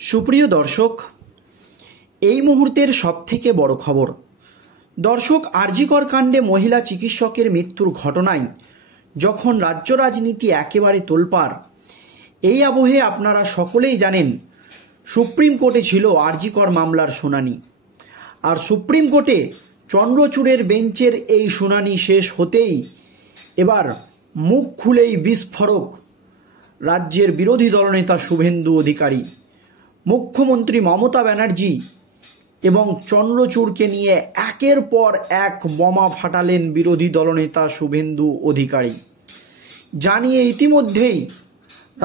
সুপ্রিয় দর্শক, এই মুহূর্তের সবথেকে বড় খবর। দর্শক, আর.জি. কর কাণ্ডে মহিলা চিকিৎসকের মৃত্যুর ঘটনায় যখন রাজ্য রাজনীতি একেবারে তোলপাড়, এই আবহে আপনারা সকলেই জানেন সুপ্রিম কোর্টে ছিল আর.জি. কর মামলার শুনানি। আর সুপ্রিম কোর্টে চন্দ্রচূড়ের বেঞ্চের এই শুনানি শেষ হতেই এবার মুখ খুলেই বিস্ফোরক রাজ্যের বিরোধী দলনেতা শুভেন্দু অধিকারী। মুখ্যমন্ত্রী মমতা ব্যানার্জি এবং চন্দ্রচূড়কে নিয়ে একের পর এক বোমা ফাটালেন বিরোধী দলনেতা শুভেন্দু অধিকারী। জানিয়ে ইতিমধ্যেই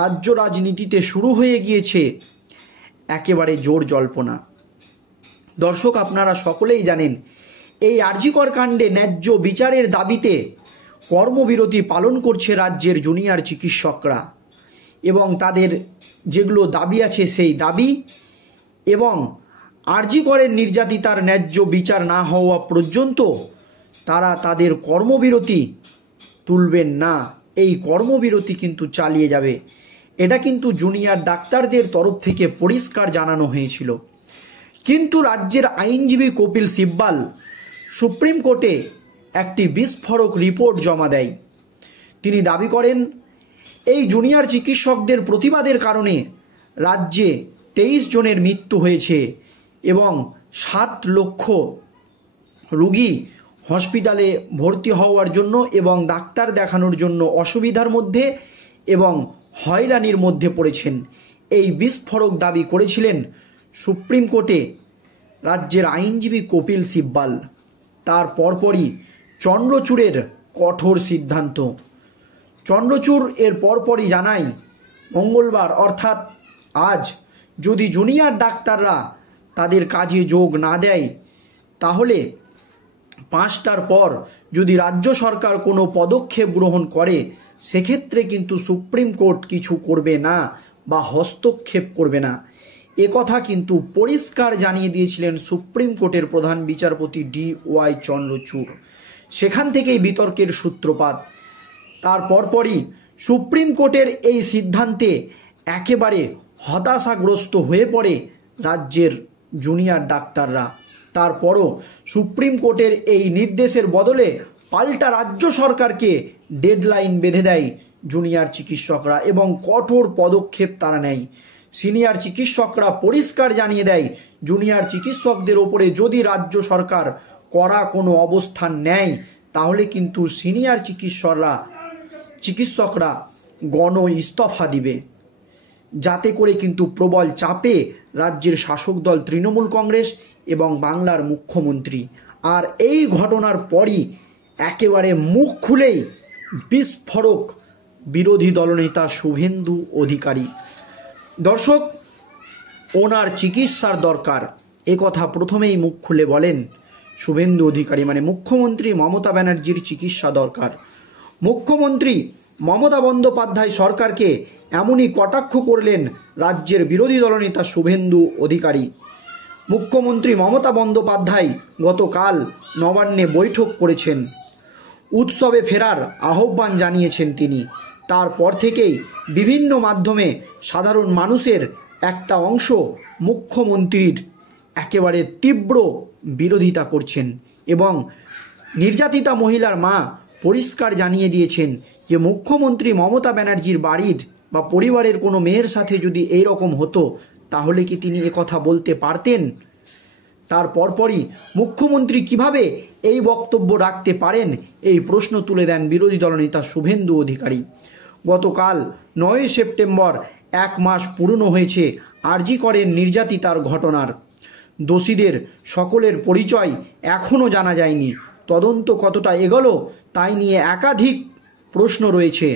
রাজ্য রাজনীতিতে শুরু হয়ে গিয়েছে একেবারে জোর জল্পনা। দর্শক, আপনারা সকলেই জানেন এই আর.জি. কর কাণ্ডে ন্যায্য বিচারের দাবিতে কর্মবিরতি পালন করছে রাজ্যের জুনিয়র চিকিৎসকরা, এবং তাদের যেগুলো দাবি আছে সেই দাবি এবং আর.জি. করের নির্যাতিতার ন্যায্য বিচার না হওয়া পর্যন্ত তারা তাদের কর্মবিরতি তুলবেন না। এই কর্মবিরতি কিন্তু চালিয়ে যাবে, এটা কিন্তু জুনিয়র ডাক্তারদের তরফ থেকে পরিষ্কার জানানো হয়েছিল। কিন্তু রাজ্যের আইনজীবী কপিল সিব্বাল সুপ্রিম কোর্টে একটি বিস্ফোরক রিপোর্ট জমা দেয়। তিনি দাবি করেন এই জুনিয়র চিকিৎসকদের প্রতিবাদের কারণে রাজ্যে 23 জনের মৃত্যু হয়েছে এবং 7 লক্ষ রোগী হসপিটালে ভর্তি হওয়ার জন্য এবং ডাক্তার দেখানোর জন্য অসুবিধার মধ্যে এবং হয়রানির মধ্যে পড়েছেন। এই বিস্ফোরক দাবি করেছিলেন সুপ্রিম কোর্টে রাজ্যের আইনজীবী কপিল সিব্বাল। তার পরপরই চন্দ্রচূড়ের কঠোর সিদ্ধান্ত। চন্দ্রচূড় এর পরপরই জানায় মঙ্গলবার অর্থাৎ আজ যদি জুনিয়র ডাক্তাররা তাদের কাজে যোগ না দেয়, তাহলে 5টার পর যদি রাজ্য সরকার কোনো পদক্ষেপ গ্রহণ করে, সেক্ষেত্রে কিন্তু সুপ্রিম কোর্ট কিছু করবে না বা হস্তক্ষেপ করবে না। কথা কিন্তু পরিষ্কার জানিয়ে দিয়েছিলেন সুপ্রিম কোর্টের প্রধান বিচারপতি D.Y. চন্দ্রচূড়। সেখান থেকেই বিতর্কের সূত্রপাত। তার পরপরই সুপ্রিম কোর্টের এই সিদ্ধান্তে একেবারে হতাশাগ্রস্ত হয়ে পড়ে রাজ্যের জুনিয়র ডাক্তাররা। তারপরও সুপ্রিম কোর্টের এই নির্দেশের বদলে পাল্টা রাজ্য সরকারকে ডেডলাইন বেঁধে দেয় জুনিয়র চিকিৎসকরা এবং কঠোর পদক্ষেপ তারা নেয়। সিনিয়র চিকিৎসকরা পরিষ্কার জানিয়ে দেয় জুনিয়র চিকিৎসকদের ওপরে যদি রাজ্য সরকার কড়া কোনো অবস্থান নেয়, তাহলে কিন্তু সিনিয়র চিকিৎসকরা গণ ইস্তফা দিবে, যাতে করে কিন্তু প্রবল চাপে রাজ্যের শাসক দল তৃণমূল কংগ্রেস এবং বাংলার মুখ্যমন্ত্রী। আর এই ঘটনার পরই একেবারে মুখ খুলেই বিস্ফোরক বিরোধী দলনেতা শুভেন্দু অধিকারী। দর্শক, ওনার চিকিৎসার দরকার, কথা প্রথমেই মুখ খুলে বলেন শুভেন্দু অধিকারী, মানে মুখ্যমন্ত্রী মমতা ব্যানার্জির চিকিৎসা দরকার। মুখ্যমন্ত্রী মমতা বন্দ্যোপাধ্যায় সরকারকে এমনই কটাক্ষ করলেন রাজ্যের বিরোধী দলনেতা শুভেন্দু অধিকারী। মুখ্যমন্ত্রী মমতা বন্দ্যোপাধ্যায় গতকাল নবান্নে বৈঠক করেছেন, উৎসবে ফেরার আহ্বান জানিয়েছেন তিনি। তারপর থেকেই বিভিন্ন মাধ্যমে সাধারণ মানুষের একটা অংশ মুখ্যমন্ত্রীর একেবারে তীব্র বিরোধিতা করছেন এবং নির্যাতিতা মহিলার মা পরিষ্কার জানিয়ে দিয়েছেন যে মুখ্যমন্ত্রী মমতা ব্যানার্জির বাড়ির বা পরিবারের কোনো মেয়ের সাথে যদি এই রকম হতো, তাহলে কি তিনি কথা বলতে পারতেন? তার পরপরই মুখ্যমন্ত্রী কিভাবে এই বক্তব্য রাখতে পারেন, এই প্রশ্ন তুলে দেন বিরোধী দলনেতা শুভেন্দু অধিকারী। গতকাল 9 সেপ্টেম্বর 1 মাস পূর্ণ হয়েছে আর.জি. করের নির্যাতিতার ঘটনার। দোষীদের সকলের পরিচয় এখনও জানা যায়নি। তদন্ত কতটা এগোলো তাই নিয়ে একাধিক প্রশ্ন রয়েছে।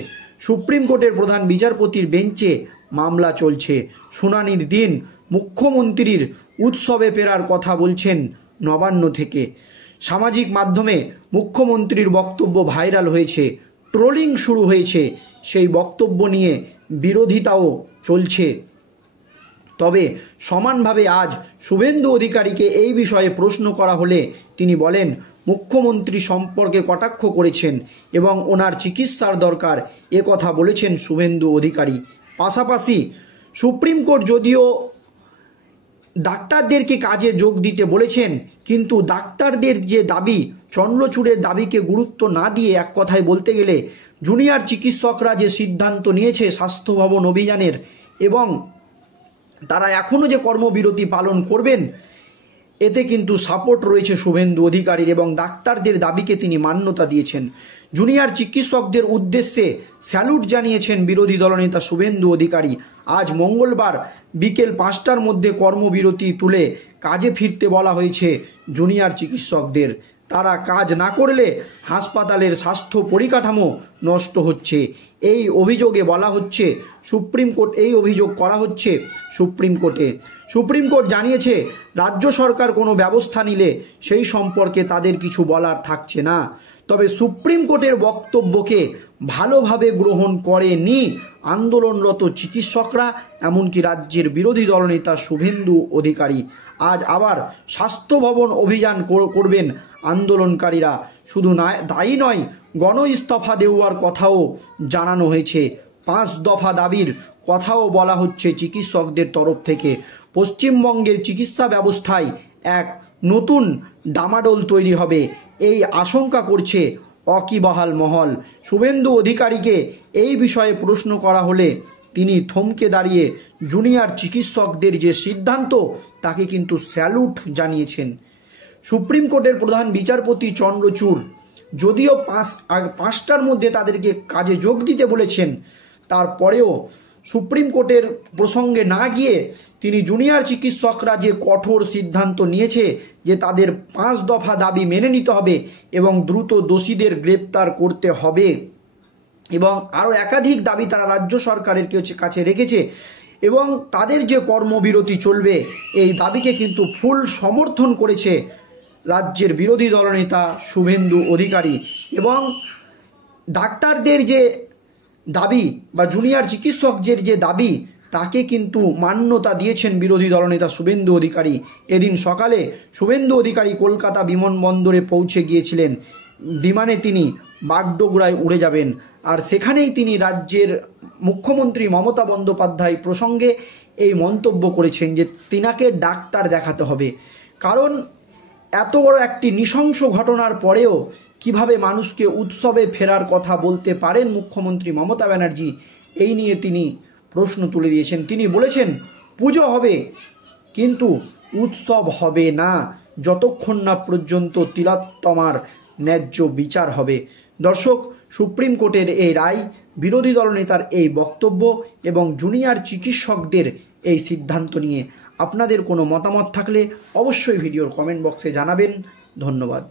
সুপ্রিম কোর্টের প্রধান বিচারপতির বেঞ্চে মামলা চলছে। শুনানির দিন মুখ্যমন্ত্রীর উৎসবে ফেরার কথা বলছেন নবান্ন থেকে। সামাজিক মাধ্যমে মুখ্যমন্ত্রীর বক্তব্য ভাইরাল হয়েছে, ট্রোলিং শুরু হয়েছে, সেই বক্তব্য নিয়ে বিরোধিতাও চলছে। তবে সমানভাবে আজ শুভেন্দু অধিকারীকে এই বিষয়ে প্রশ্ন করা হলে তিনি বলেন মুখ্যমন্ত্রী সম্পর্কে কটাক্ষ করেছেন এবং ওনার চিকিৎসার দরকার, কথা বলেছেন শুভেন্দু অধিকারী। পাশাপাশি সুপ্রিম কোর্ট যদিও ডাক্তারদেরকে কাজে যোগ দিতে বলেছেন, কিন্তু ডাক্তারদের যে দাবি, চন্দ্রচূড়ের দাবিকে গুরুত্ব না দিয়ে এক কথায় বলতে গেলে জুনিয়র চিকিৎসকরা যে সিদ্ধান্ত নিয়েছে স্বাস্থ্য ভবন অভিযানের এবং তারা এখনও যে কর্মবিরতি পালন করবেন, এতে কিন্তু সাপোর্ট রয়েছে শুভেন্দু অধিকারীর এবং ডাক্তারদের দাবিকে তিনি মান্যতা দিয়েছেন। জুনিয়র চিকিৎসকদের উদ্দেশ্যে স্যালুট জানিয়েছেন বিরোধী দলনেতা শুভেন্দু অধিকারী। আজ মঙ্গলবার বিকেল 5টার মধ্যে কর্মবিরতি তুলে কাজে ফিরতে বলা হয়েছে জুনিয়র চিকিৎসকদের। তারা কাজ না করলে হাসপাতালের স্বাস্থ্য পরিকাঠামো নষ্ট হচ্ছে, এই অভিযোগে বলা হচ্ছে সুপ্রিম কোর্ট, এই অভিযোগ করা হচ্ছে সুপ্রিম কোর্টে। সুপ্রিম কোর্ট জানিয়েছে রাজ্য সরকার কোনো ব্যবস্থা নিলে সেই সম্পর্কে তাদের কিছু বলার থাকছে না। তবে সুপ্রিম কোর্টের বক্তব্যকে ভালোভাবে গ্রহণ করেনি আন্দোলনরত চিকিৎসকরা, এমনকি রাজ্যের বিরোধী দলনেতা শুভেন্দু অধিকারী। আজ আবার স্বাস্থ্য ভবন অভিযান করবেন আন্দোলনকারীরা। শুধু তাই নয়, গণ ইস্তফা দেওয়ার কথাও জানানো হয়েছে। 5 দফা দাবির কথাও বলা হচ্ছে চিকিৎসকদের তরফ থেকে। পশ্চিমবঙ্গের চিকিৎসা ব্যবস্থায় এক নতুন ডামাডোল তৈরি হবে, এই আশঙ্কা করছে ওয়াকিবহাল মহল। শুভেন্দু অধিকারীকে এই বিষয়ে প্রশ্ন করা হলে তিনি থমকে দাঁড়িয়ে জুনিয়র চিকিৎসকদের যে সিদ্ধান্ত তাকে কিন্তু স্যালুট জানিয়েছেন। সুপ্রিম কোর্টের প্রধান বিচারপতি চন্দ্রচূড় যদিও 5টার মধ্যে তাদেরকে কাজে যোগ দিতে বলেছেন, তারপরেও সুপ্রিম কোর্টের প্রসঙ্গে না গিয়ে তিনি জুনিয়র চিকিৎসকরা যে কঠোর সিদ্ধান্ত নিয়েছে যে তাদের 5 দফা দাবি মেনে নিতে হবে এবং দ্রুত দোষীদের গ্রেপ্তার করতে হবে এবং আরও একাধিক দাবি তারা রাজ্য সরকারের কাছে রেখেছে এবং তাদের যে কর্মবিরতি চলবে এই দাবিকে কিন্তু ফুল সমর্থন করেছে রাজ্যের বিরোধী দলনেতা শুভেন্দু অধিকারী। এবং ডাক্তারদের যে দাবি বা জুনিয়র চিকিৎসকদের যে দাবি তাকে কিন্তু মান্যতা দিয়েছেন বিরোধী দলনেতা শুভেন্দু অধিকারী। এদিন সকালে শুভেন্দু অধিকারী কলকাতা বিমানবন্দরে পৌঁছে গিয়েছিলেন। বিমানে তিনি বাগডোগরায় উড়ে যাবেন, আর সেখানেই তিনি রাজ্যের মুখ্যমন্ত্রী মমতা বন্দ্যোপাধ্যায় প্রসঙ্গে এই মন্তব্য করেছেন যে তিনাকে ডাক্তার দেখাতে হবে। কারণ এত বড় একটি নৃশংস ঘটনার পরেও কিভাবে মানুষকে উৎসবে ফেরার কথা বলতে পারেন মুখ্যমন্ত্রী মমতা ব্যানার্জি, এই নিয়ে তিনি প্রশ্ন তুলে দিয়েছেন। তিনি বলেছেন পুজো হবে কিন্তু উৎসব হবে না যতক্ষণ না পর্যন্ত তিলোত্তমার ন্যায্য বিচার হবে। দর্শক, সুপ্রিম কোর্টের এই রায়, বিরোধী দলনেতার এই বক্তব্য এবং জুনিয়র চিকিৎসকদের এই সিদ্ধান্ত নিয়ে আপনাদের কোনো মতামত থাকলে অবশ্যই ভিডিওর কমেন্ট বক্সে জানাবেন। ধন্যবাদ।